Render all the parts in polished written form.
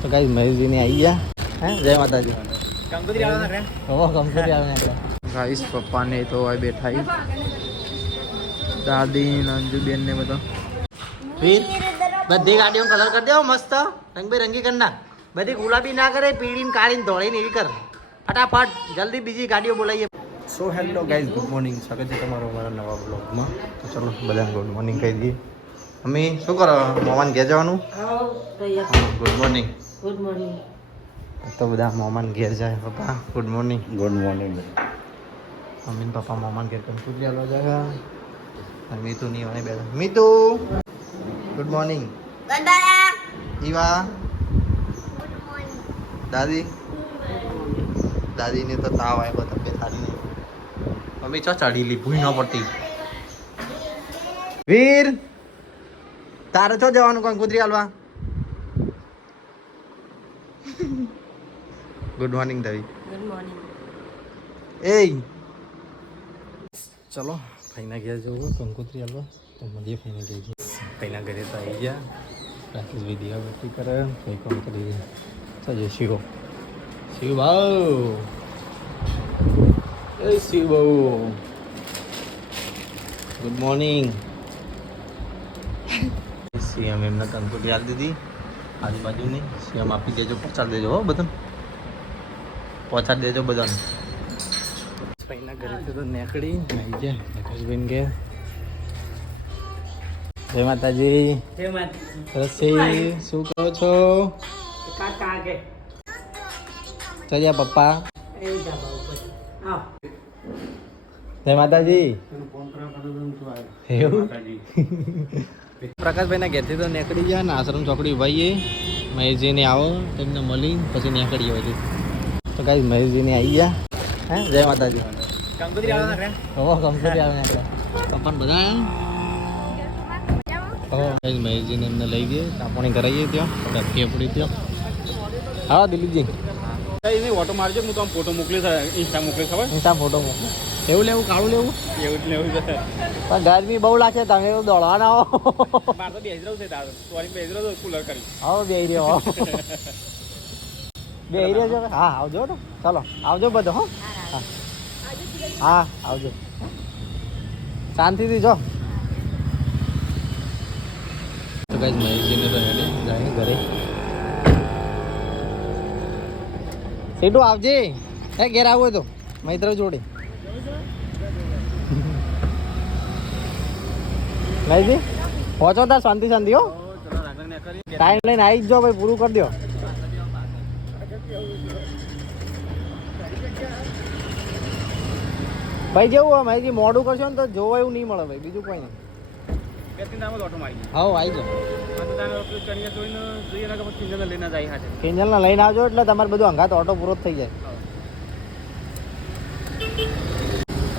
તો ગાઈસ મહેશજીને આવી ગયા હે જય માતાજી કંકોત્રી આવે ને હો કંકોત્રી આવે ને ગાઈસ પપ્પાને તો આ બેઠા દાદી અંજુબેન ને બધા વીર બધી ગાડીઓ કલર કરી દેવો મસ્ત રંગબેરંગી કરી નાખ બધી ગુલાબી ના કરે પીળી ને કાળી ને ધોળી ને એવી કર ફટાફટ જલ્દી બીજી ગાડીઓ બોલાવીએ so hello guys good morning સ્વાગત છે તમારો અમારા નવા બ્લોગમાં તો ચલો બધાને ગુડ મોર્નિંગ કહી દઈએ મમ્મી શું કરો મોમાન ઘેર જવાનું ગુડ મોર્નિંગ ગુડ મોર્નિંગ તો બધા મોમાન ઘેર જાય પપ્પા ગુડ મોર્નિંગ મમ્મી ને પપ્પા મોમાન ઘેર કંકુત્રી આલવા જાય મીતુ ની વાને બેઠા મીતુ ગુડ મોર્નિંગ ઈવા દાદી દાદીને તો તાવ આવ્યો તબિયત સારી નહીં મમ્મી ચો ચડી લી ભૂઈ ન પડતી વીર તારે ચો જવાનું કંકુત્રી આલવા ગુડ મોર્નિંગ દવી ગુડ મોર્નિંગ એ ચલો ફાઈના ઘેર જવું કંકુત્રી આલવા તો મજે ફાઈના ઘેર જઈએ ફાઈના ઘરે તો આવી ગયા રાકેશ વિધિયા બધી કરે કઈ કામ કરી સજે શિવો શિવ ભાવ એ શિવ ભાવ ગુડ મોર્નિંગ સીએમ એમને કંકુત્રી આલી દીધી આજુબાજુની સીએમ આપી દેજો પહોંચાડી દેજો હો બધાને પહોંચાડી દેજો બધાને પૈના ઘરેથી તો નીકળી આવી ગયા રાકેશભાઈ કે જય માતાજી જય માતાજી રસી શું કહો છો કાકા કે ચલ્યા પપ્પા જય માતાજી પ્રકાશભાઈ ના ઘેરથી તો નીકળી ગયા ને આશ્રમ ચોકડી ઉભાઈએ મહેશજીને આવો તેમને મળી પછી નીકળી હોય તો કાંઈ મહેશજીને આવી ગયા હે જય માતાજી કંકોત્રી આવે ને હો કંકોત્રી આવે ને પપ્પા બધા હો કાંઈ મહેશજીને એમને લઈ ગયે કાપણી કરાવીએ ત્યાં ડબકી પડી ત્યાં હા દિલીપજી એને ઓટો મારજો હું તો આમ ફોટો મોકલીશ ઇન્સ્ટા મોકલીશ ખબર ઇન્સ્ટા ફોટો મોકલો એવું લેવું કાળું લેવું એવું જ લેવું છે પણ ગરમી બહુ લાગશે તમે તો દોડવાના હો મારે તો બેસી રહ્યું છે તારું સોરી બેસી રહ્યો કુલર કરી આવો બે રહ્યો બે રહ્યો છો હા આવજો ને ચલો આવજો બધો હો હા આવજો શાંતિથી જો તો ગાઈસ મહેશજીને તો હેડે જાય ઘરે સીટું આવજે હે ઘેર આવું હોય તો મૈત્ર જોડે ભાઈજી પહોંચો તાર શાંતિ શાંતિ હો ટાઈમ લઈને આવી જ જો ભાઈ પૂરું કરી દો ભાઈ જેવું હોય ભાઈજી મોડું કરશો ને તો જોવા એવું નહીં મળે ભાઈ બીજું કોઈ નહીં હા આવી જાઓ કિંજલને લઈને આવજો એટલે તમારે બધું અંગાત ઓટો પૂરો થઈ જાય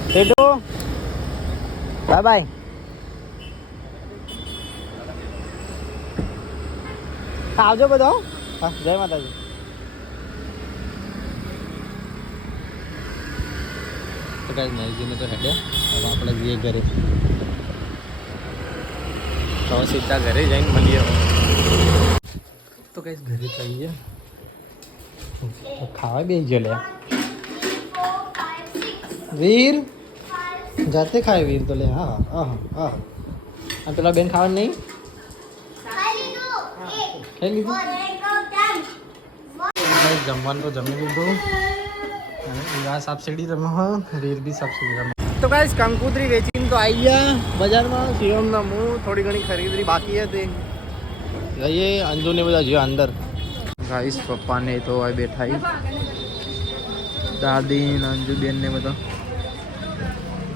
સેટુ બાય બાય આવજો બધો હા જય માતાજી તો કાંઈ મહેશજીને તો હેડે હવે આપણે જઈએ ઘરે તો સીધા ઘરે જઈને મળીએ તો કઈ ઘરે તો આવી ગયા ખાવા બે જો લે વીર જાતે ખાય વીર તો લે હા હા હા અને પેલા બેન ખાવાનું નહીં ખાઈ લીધું જમવાનું તો જમી લીધું આ સબસિડી તમે હો વીર બી સબસિડી તમે તો ગાઈસ કંકુત્રી વેચીને તો આવી ગયા બજારમાં શિવમના હું થોડી ઘણી ખરીદી બાકી હતી જઈએ અંજુને બધા જોયા અંદર ગાઈસ પપ્પાને તો આ બેઠા દાદી ને અંજુબેન ને બધા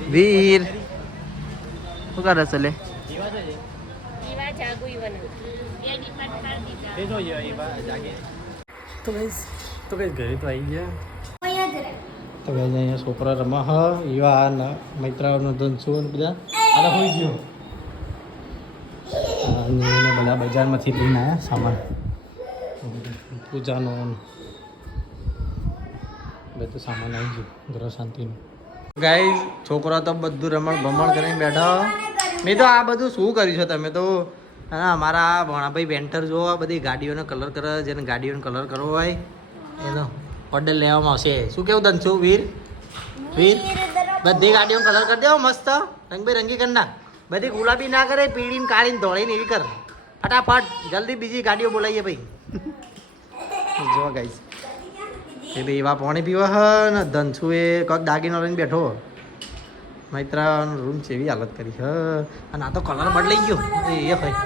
વીર શું કરે છે લે તો ગાઈસ ઘરે તો આવી ગયા તો ભાઈ અહીંયા છોકરા રમા હ ઈવા મૈત્રાઓનો ધનસું બધા આ હોઈ ગયો અને બધા બજારમાંથી લઈને આવ્યા સામાન પૂજાનો બધું સામાન આવી ગયું ગ્રહ શાંતિનું ગાઈઝ છોકરા તો બધું રમણ ભમણ કરીને બેઠા મેં તો આ બધું શું કર્યું છે તમે તો અને અમારા ભણાભાઈ વેન્ટર જો આ બધી ગાડીઓનો કલર કરે જેને ગાડીઓનો કલર કરવો હોય એનો ઓર્ડર લેવામાં આવશે. શું કેવું ધનસુ વીર? વીર બધી ગાડીઓનો કલર કરી દેવો મસ્ત રંગબેરંગી કરી નાખ. બધી ગુલાબી ના કરે, પીળી ને કાળી ને ધોળી ને એવી કર ફટાફટ. જલ્દી બીજી ગાડીઓ બોલાવીએ ભાઈ. જો ગાઈસ એ ભાઈ એવા પાણી પીવા હ ને ધનસુ એ કોઈક દાગીનો લઈને બેઠો. મૈત્રાનો રૂમ છે એવી હાલત કરી હ. અને આ તો કલર બદલાઈ ગયો એ ભાઈ.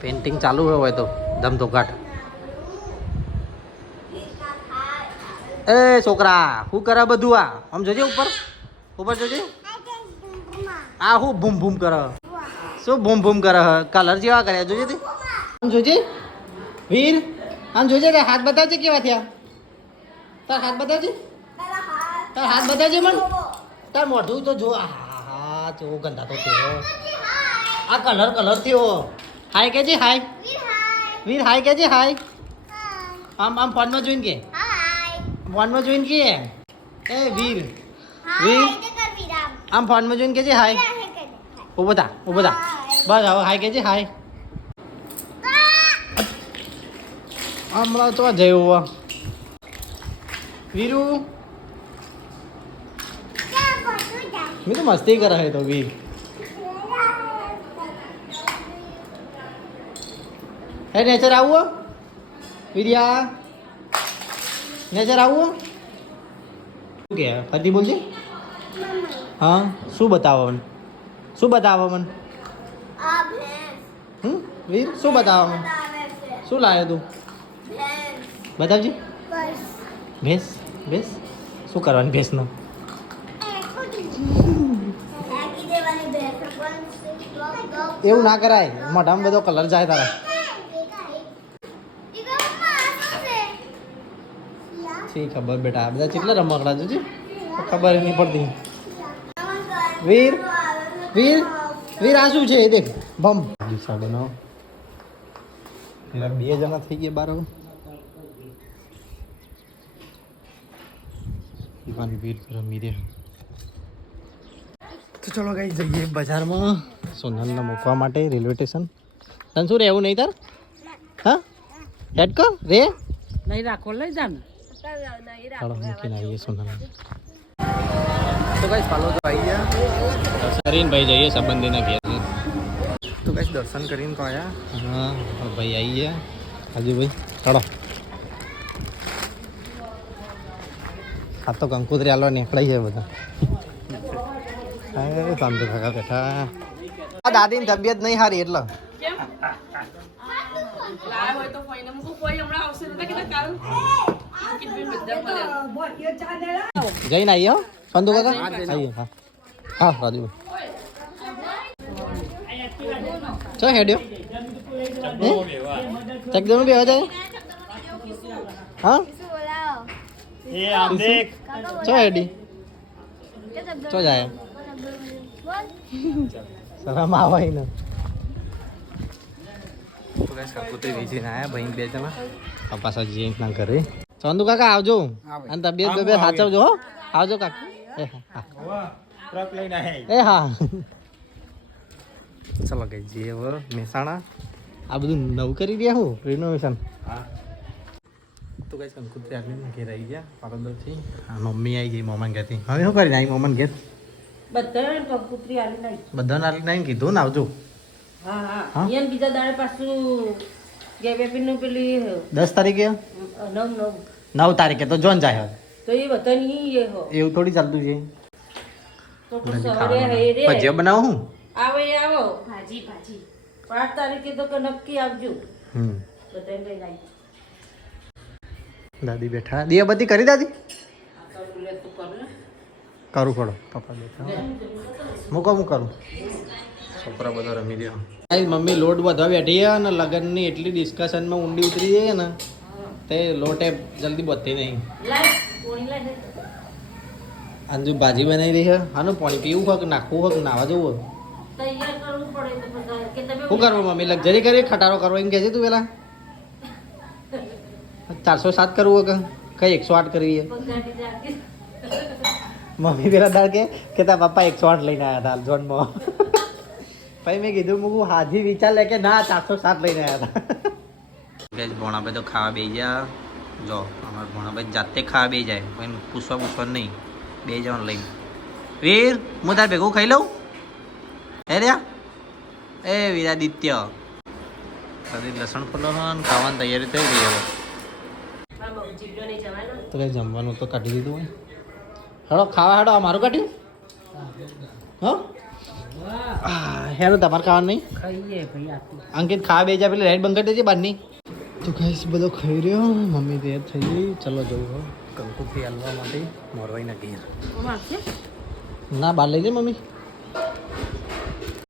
પેન્ટિંગ ચાલુ હોય તો ધમધોકાટ. એ છોકરા શું કરે બધું આ? આમ જોજે ઉપર ઉપર જોજે. આ હું બૂમ બૂમ કરે? શું બૂમ બૂમ કરે? કલર જેવા કર્યા જોજે તે. આમ જોજે વીર, આમ જોજે તે હાથ બતાવજે કેવા થયા. તાર હાથ બતાવજે, તાર હાથ બતાવજે મને. તાર મોઢું તો જો. હા જો ગંદા તો થયો આ કલર કલર થયો. હાય કેજે હાય. વીર હાય કેજે હાય. આમ આમ ફોનમાં જોઈને કે ફોનમાં જોઈને કે એ વીર વીર આમ ફોનમાં જોઈને કેજે હાય. ઉભો થા બસ હવે હાય કેજે હાય. હમણાં તો જયું વીરુ મેં તો મસ્તી કરે હે તો વીર. હે નેચર આવું વીરિયા નેચર આવું શું કે ફરી બોલજે. હા શું બતાવો મને? શું બતાવો મને? વીર શું બતાવો મને? શું લાવ્યો તું? બતાવજે. ભેંસ ભેંસ શું કરવાની ભેંસનો? એવું ના કરાય, મોઢામાં બધો કલર જાય તારા. શી ખબર બેટા, આ બધા કેટલા રમકડા જોજે ખબર નહીં પડતી. વીર વીર વીર આ શું છે એ દેખ બમ. 9:30 બે જણા થઈ ગયા બાર. વીર રમી દે. તો ચલો ગાઈ જઈએ બજારમાં સોનલને મૂકવા માટે રેલવે સ્ટેશન. તને શું રહેવું નહીં તાર? હા હેડ કર રે નહીં રાખો લઈ જા ને. ચાલો મૂકીને આવીએ સોનલ. તો ગાઈસ ફાલો તો આવી ગયા. સરીન ભાઈ જઈએ સંબંધીના ઘેર. તો ગાઈસ દર્શન કરીને તો આવ્યા. હા ભાઈ આવી ગયા. હાજી ભાઈ ચાલો. આ તો કંકુતરી હાલવા નીકળાઈ જાય બધા. હા શાંતિ કાકા બેઠા. આ દાદીની તબિયત નહીં સારી એટલે જઈને આવીએ. સંતુ કાકા આવીએ. હા હા રાજુ ચો હેડ્યો ચકદમ બે જાય. હા ચો હેડી ચો જાય સલામ આવાય ને. તો ગાઈસ કુતરી વેચીને આયા ભાઈ બે જણા. પાછા જઈએ ના ઘરે. ચંદુ કાકા આવજો અને તબિયત બે સાચવજો હો. આવજો કાકા. એ હા ટ્રક લઈને આયા. એ હા ચલો ગઈ જઈએ હવે મહેસાણા. આ બધું નવું કરી દે હું રિનોવેશન. હા તો ગાઈસ કંકુતરી આગળ ઘેર આવી ગયા પારોદરથી. હા મમ્મી આવી ગઈ મોમન ઘેરથી. હવે શું કરીને આવી મોમન ઘેર? બધાને કંકુતરી આલી નાઈ. બધાને આલી નાઈ કીધું ને આવજો. હા હા એમ બીજા દાડે પાછું ગેબેપીનું પેલી 10 તારીખે 9 તારીખે તો જોન જાય. તો એ બધાની એ હો એવું થોડી ચાલતું છે. તો સવારે હે રે ભજીયા બનાવો હું આવે આવો ભાજી 5 તારીખે તો કે નક્કી આવજો. બધાને લઈ આવી. દાદી બેઠા. દિયાબત્તી કરી દાદી? કરું પડો પપ્પા બેઠા. મૂકો હું કરું. છોકરા બધા રમી રહ્યા. મમ્મી લોટ બધા બેઠી છે અને લગ્નની એટલી ડિસ્કશનમાં ઊંડી ઉતરી જાય ને તે લોટે જલ્દી બધી નહીં. અંજુ ભાજી બનાવી રહી છે. આનું પાણી પીવું હોય કે નાખવું હોય કે નાવા જવું હોય? શું કરવું મમ્મી? લક્ઝરી કરી ખટારો કરવો એમ કહે છે તું પેલા? 407 કરવું હોય કે કઈ 108 કરવી છે? મમ્મી પેલા દાળ કે તારા પપ્પા 108 લઈને આવ્યા હતા જોનમાં. પછી મેં કીધું હું હાજી વિચાર લે કે ના 407 લઈને આવ્યા હતા ગેસ ભોણાભાઈ તો ખાવા બેસી ગયા જો અમારા ભોણાભાઈ જાતે ખાવા બેસી જાય કોઈ પૂછવા નહીં બે જણ લઈને વીર હું તાર ભેગું ખાઈ લઉં હે રહ્યા એ વીરાદિત્ય લસણ ફોલો ખાવાની તૈયારી થઈ ગઈ હવે તો કઈ જમવાનું તો કાઢી દીધું હોય હેડો ખાવા હેડો મારું કાઢ્યું હા હેડો તમારે ખાવાનું નહીં ખાઈએ ભાઈ અંકિત ખાવા બે જા પેલી લાઈટ બંધ કરી દેજે બહારની તો કઈ બધો ખાઈ રહ્યો મમ્મી તૈયાર થઈ ગઈ ચલો જવું કંકુથી હાલવા માટે મોરવાઈના ઘેર ના બહાર લઈ જાય મમ્મી